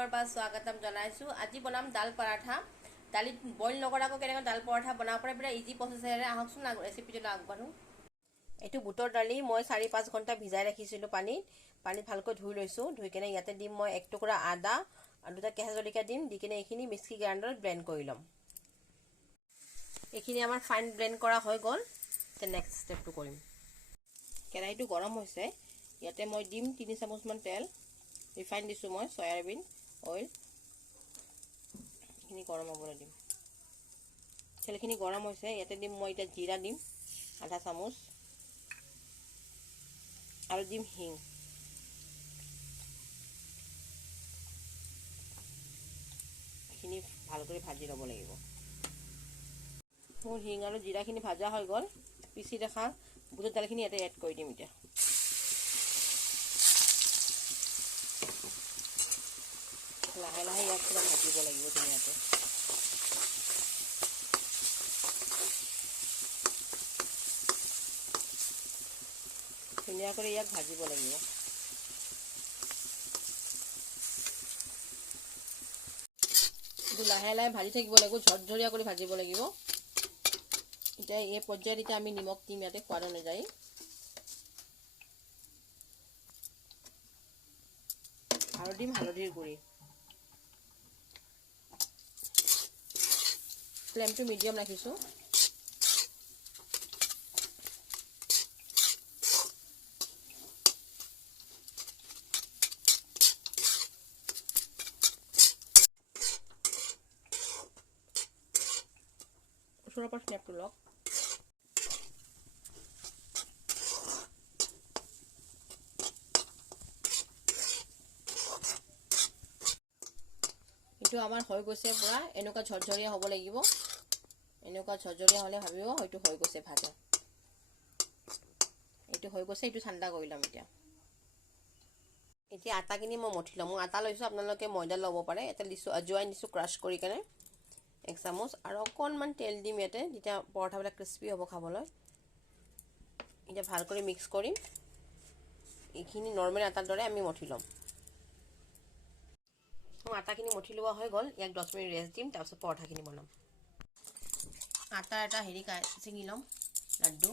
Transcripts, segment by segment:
পুনৰবাৰ স্বাগতম জনাইছো। আজি বনাম দাল পৰাঠা। দালিত বইল নকৰাকৈ কেনেকৈ দাল পৰাঠা বনাব পাৰে পুৰা ইজি প্ৰচেছেৰে আহকচোন ৰেচিপিটো আগবাঢ়ো। এইটো বুটৰ দালি মই 4-5 ঘণ্টা ভিজাই ৰাখিছিলোঁ পানীত ভালকৈ ধুই লৈছোঁ। ধুই কিনে ইয়াতে দিম মই 1 টুকুৰা আদা আৰু 2টা কেঁচা জলকীয়া দিম। দি কিনে এইখিনি মিক্সি গ্ৰাইণ্ডাৰত ব্লেণ্ড কৰি ল'ম। এইখিনি আমাৰ ফাইন ব্লেণ্ড কৰা হৈ গ'ল। এতিয়া নেক্সট ষ্টেপটো কৰিম। কেৰাহীটো গৰম হৈছে। ইয়াতে মই দিম 3 চামুচমান তেল। ৰিফাইন দিছোঁ মই সয়াবিন অইল। এইখিনি গৰম হ'বলৈ দিম। তেলখিনি গৰম হৈছে। ইয়াতে দিম মই এতিয়া জিৰা দিম আধা চামুচ আৰু দিম হিং। এইখিনি ভালকৈ ভাজি ল'ব লাগিব। মোৰ হিং আৰু জিৰাখিনি ভাজা হৈ গ'ল। পিচি ৰখা বুটৰ দালিখিনি ইয়াতে এড কৰি দিম। এতিয়া লাহে লাহে ইয়াক পুৰা ভাজিব লাগিব ধুনীয়াকৈ। ধুনীয়াকৈ ইয়াক ভাজিব লাগিব। লাহে লাহে ভাজি থাকিব লাগিব, ঝৰঝৰীয়া কৰি ভাজিব লাগিব। এতিয়া এই পৰ্যায়ত এতিয়া আমি নিমখ দিম ইয়াতে সোৱাদ অনুযায়ী। আৰু দিম হালধিৰ গুড়ি। ফ্লেমটো মিডিয়াম ৰাখিছোঁ। ওচৰৰ পৰা স্নেপটো লওক। এইটো আমাৰ হৈ গৈছে পুৰা এনেকুৱা ঝৰঝৰীয়া হ'ব লাগিব। এনেকুৱা ঝৰঝৰীয়া হ'লে ভাবিব হয়তো হৈ গৈছে ভাজা। এইটো হৈ গৈছে। এইটো ঠাণ্ডা কৰি ল'ম। এতিয়া আটাখিনি মই মঠি ল'ম। মই আটা লৈছোঁ, আপোনালোকে ময়দা ল'ব পাৰে। এটা দিছোঁ আজৱাইন দিছোঁ ক্ৰাছ কৰি কেনে 1 চামুচ আৰু অকণমান তেল দিম ইয়াতে, তেতিয়া পৰঠাবিলাক ক্ৰিস্পি হ'ব খাবলৈ। এতিয়া ভালকৈ মিক্স কৰিম। এইখিনি নৰ্মেল আটাৰ দৰে আমি মঠি ল'ম। মোৰ আটাখিনি মঠি লোৱা হৈ গ'ল। ইয়াক 10 মিনিট ৰেষ্ট দিম, তাৰপিছত পৰঠাখিনি বনাম। আটাৰ এটা হেৰি ছিঙি ল'ম, লাড্ডু।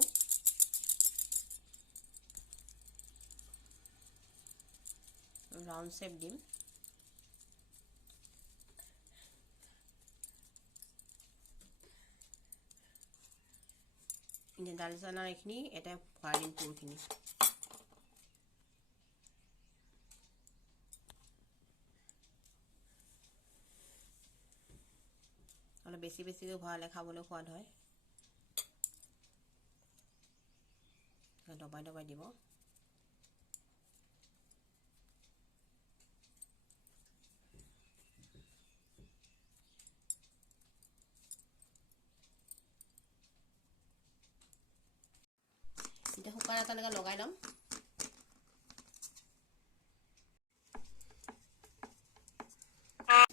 ৰাউণ্ড শ্বেপ দিম। দালি চানাৰ এইখিনি এটা ভৰাই দিম পুৰখিনি। অলপ বেছিকৈ ভৰালে খাবলৈ সোৱাদ হয়। দবাই দবাই দিব। এতিয়া শুকান আটা এনেকৈ লগাই ল'ম।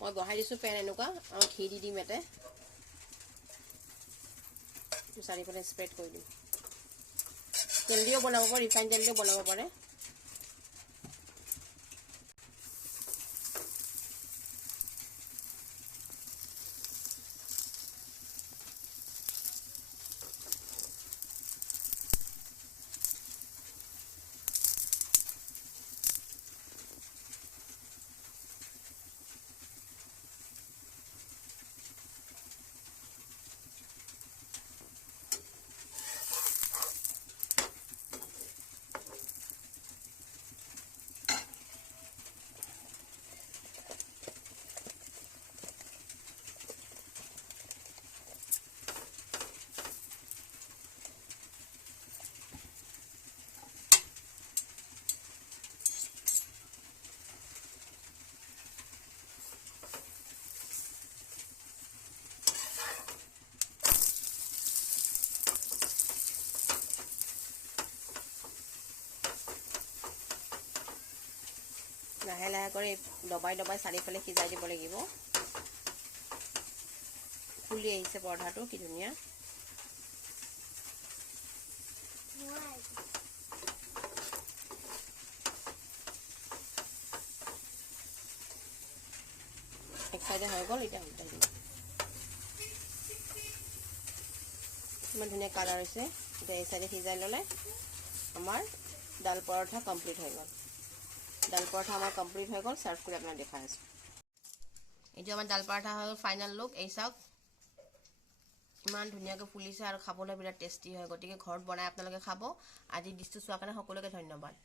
মই বহাই দিছোঁ পেন এনেকুৱা আৰু ঘি দি দিম ইয়াতে। চাৰিওফালে স্প্ৰেড কৰি দিম। তেল দিও বনাব পাৰে, ৰিফাইন তেল দিও বনাব পাৰে। লাহে লাহে কৰি দবাই দবাই চাৰিওফালে সিজাই দিব লাগিব। ফুলি আহিছে পৰঠাটো, কি ধুনীয়া। এক সাইডে হৈ গ'ল, এতিয়া উল্টাই দিম। ইমান ধুনীয়া কালাৰ হৈছে। এতিয়া এই সাইডে সিজাই ল'লে আমাৰ ডাল পৰঠা কমপ্লিট হৈ গ'ল। ডাল পৰঠা আমাৰ কমপ্লিট হৈ গ'ল। সাৰ্ভ কৰি আপোনাক দেখাই আছোঁ। এইটো আমাৰ ডাল পৰঠা হৈ গ'ল ফাইনেল লুক। এই চাওক ইমান ধুনীয়াকৈ ফুলিছে আৰু খাবলৈ বিৰাট টেষ্টি হয়। গতিকে ঘৰত বনাই আপোনালোকে খাব। আজি ডিছটো চোৱাৰ কাৰণে সকলোকে ধন্যবাদ।